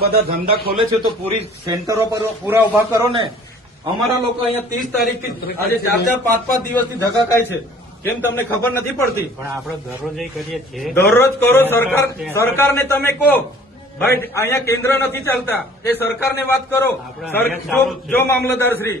બધા ધંધા ખોલે છે તો પૂરી સેન્ટરો પર પૂરા ઉભા કરો ને અમારા લોકો અહીંયા ત્રીસ તારીખથી આજે ચાર ચાર પાંચ પાંચ દિવસથી ધગાકાય છે કેમ તમને ખબર નથી પડતી પણ આપણે દરરોજ કરીએ છીએ દરરોજ કરો સરકાર સરકારને તમે કહો ભાઈ અહીંયા કેન્દ્ર નથી ચાલતા એ સરકારને વાત કરો જો મામલતદાર શ્રી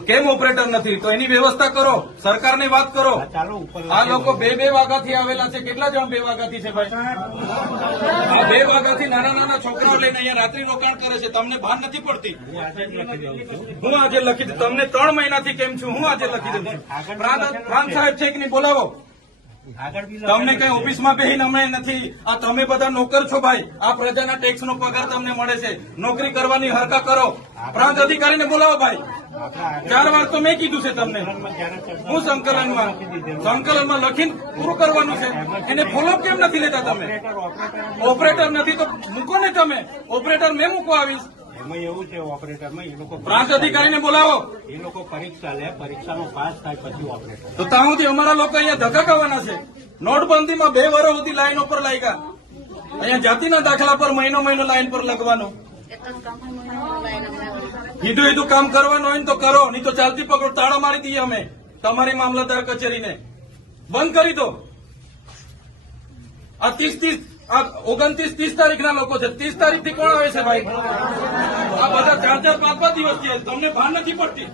કેમ ઓપરેટર નથી તો એની વ્યવસ્થા કરો સરકારને વાત કરો આ લોકો બે બે વાગાથી આવેલા છે કેટલા જણ બે વાગાથી છે ભાઈ બે વાગાથી નાના નાના છોકરાઓ લઈને અહીંયા રાત્રિ રોકાણ કરે છે તમને ભાન નથી પડતી હું આજે લખી દઉં તમને ત્રણ મહિનાથી કેમ છું હું આજે લખી દઉં પ્રાંત સાહેબ છે કે નહીં બોલાવો તમને કઈ ઓફિસમાં બેહીને અમે નથી આ તમે બધા નોકર છો ભાઈ આ પ્રજાના ટેક્સ નો પગાર તમને મળે છે નોકરી કરવાની હરકત કરો પ્રાંત અધિકારીને બોલાવો ભાઈ ચાર વાર તો મેં કીધું છે તમને હું સંકલનમાં સંકલનમાં લખીને પૂરું કરવાનું છે એને ફોલોઅપ કેમ નથી લેતા તમે ઓપરેટર નથી તો મૂકો ને તમે ઓપરેટર મેં મૂકવા આવીશ એમાં એવું છે ઓપરેટરમાં એ લોકો પ્રાંત અધિકારીને બોલાવો એ લોકો પરીક્ષા લે પરીક્ષાનો પાસ થાય પછી ઓપરેટર તો તાહુંથી અમારા લોકો અહીંયા ધક્કા છે નોટબંધીમાં બે વર્ષ સુધી લાઈન ઉપર લાગ્યા અહીંયા જાતિના દાખલા પર મહિનો મહિનો લાઈન પર લખવાનો કીધું સીધું કામ કરવાનું હોય ને તો કરો નહીં તો ચાલતી પકડો તાળા મારી દઈએ અમે તમારી મામલતદાર કચેરીને બંધ કરી દો આ ત્રીસ ત્રીસ આ ઓગણત્રીસ ત્રીસ તારીખના લોકો છે ત્રીસ તારીખ થી કોણ આવે છે ભાઈ આ બધા ચાર ચાર પાંચ પાંચ દિવસ થી તમને ભાન નથી પડતી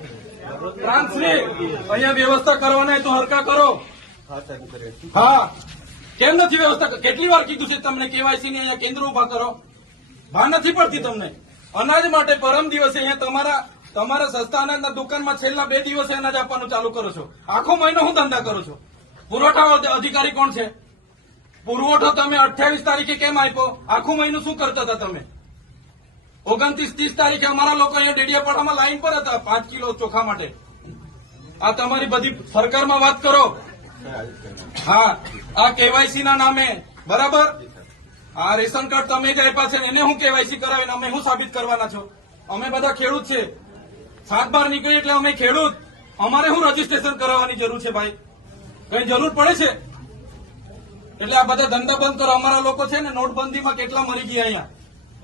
અહીંયા વ્યવસ્થા કરવાના તો હરકા કરો હા કેમ નથી વ્યવસ્થા કેટલી વાર કીધું છે તમને કેવાયસી ની અહીંયા કેન્દ્ર ઉભા કરો ભાન નથી પડતી તમને અનાજ માટે પરમ દિવસે અહીંયા તમારા તમારા સસ્તા અનાજના દુકાનમાં છેલ્લા બે દિવસે અનાજ આપવાનું ચાલુ કરો છો આખો મહિનો હું ધંધા કરું છું પુરવઠા અધિકારી કોણ છે પુરવઠો તમે અઠ્યાવીસ તારીખે કેમ આપ્યો આખું મહિનો શું કરતા હતા તમે ઓગણત્રીસ ત્રીસ તારીખે અમારા લોકો અહીંયા ડેડિયાપાડામાં લાઈન પર હતા પાંચ કિલો ચોખા માટે આ તમારી બધી સરકારમાં વાત કરો હા આ કેવાયસી ના નામે બરાબર આ રેશન કાર્ડ તમે જ આપ્યા છે એને હું કેવાયસી કરાવીને અમે શું સાબિત કરવાના છો અમે બધા ખેડૂત છે સાત બાર નીકળીએ એટલે અમે ખેડૂત અમારે શું રજીસ્ટ્રેશન કરાવવાની જરૂર છે ભાઈ કઈ જરૂર પડે છે એટલે આ બધા ધંધા બંધ કરો અમારા લોકો છે ને નોટબંધીમાં કેટલા મરી ગયા અહીંયા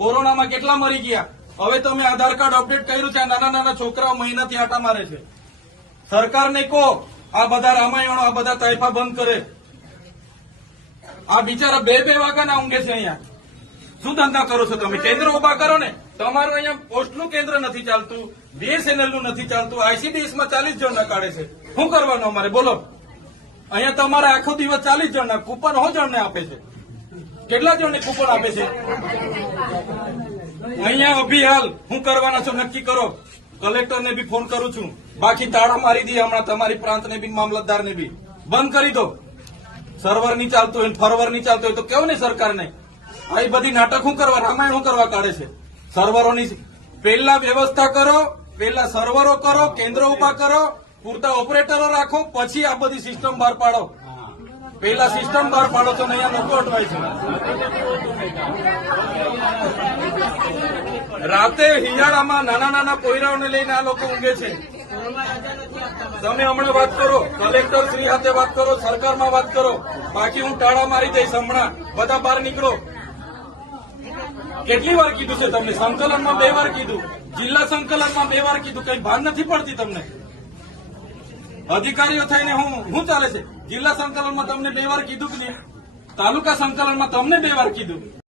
કોરોનામાં કેટલા મરી ગયા હવે તમે આધાર કાર્ડ અપડેટ કર્યું છે આ નાના નાના છોકરાઓ મહિનાથી આટા મારે છે સરકારને કહો આ બધા રામાયણો આ બધા તાઇફા બંધ કરે આ બિચારા બે બે વાગ્યાના ઊંઘે છે અહીંયા શું ધંધા કરો છો તમે કેન્દ્ર ઉભા કરો ને તમારું અહીંયા પોસ્ટનું કેન્દ્ર નથી ચાલતું બીએસએનએલનું નથી ચાલતું આઈસીડીએસમાં ચાલીસ જણના કાઢે છે શું કરવાનું અમારે બોલો અહીંયા તમારે આખો દિવસ ચાલીસ જણના કૂપન હો જણને આપે છે કેટલા જણને કૂપન આપે છે અહીંયા અભી હાલ હું કરવાના છો નક્કી કરો કલેક્ટરને બી ફોન કરું છું બાકી તાળા મારી દઈએ હમણાં તમારી પ્રાંતને બી મામલતદારને બી બંધ કરી દો સર્વર નહીં ચાલતું હોય ફરવર નહીં ચાલતું હોય તો કેવું ને સરકારને આ બધી નાટક શું કરવા રામાયણ શું કરવા કાઢે છે સર્વરોની પહેલા વ્યવસ્થા કરો પહેલા સર્વરો કરો કેન્દ્રો ઉભા કરો પૂરતા ઓપરેટરો રાખો પછી આ બધી સિસ્ટમ બહાર પાડો પહેલા સિસ્ટમ બહાર પાડો તો અહીંયા લોકો અટવાય છે રાતે હિંજાળામાં નાના નાના પોયરાઓને લઈને આ લોકો ઊંઘે છે તમે હમણાં વાત કરો કલેક્ટર શ્રી સાથે વાત કરો સરકારમાં વાત કરો બાકી હું ટાળા મારી દઈશ હમણાં બધા બહાર નીકળો કેટલી વાર કીધું છે તમને સંકલનમાં બે વાર કીધું જિલ્લા સંકલનમાં બે વાર કીધું કઈ ભાન નથી પડતી તમને અધિકારીઓ થઈને હું હું ચાલે છે જિલ્લા સંકલનમાં તમને બે વાર કીધું કે તાલુકા સંકલનમાં તમને બે વાર કીધું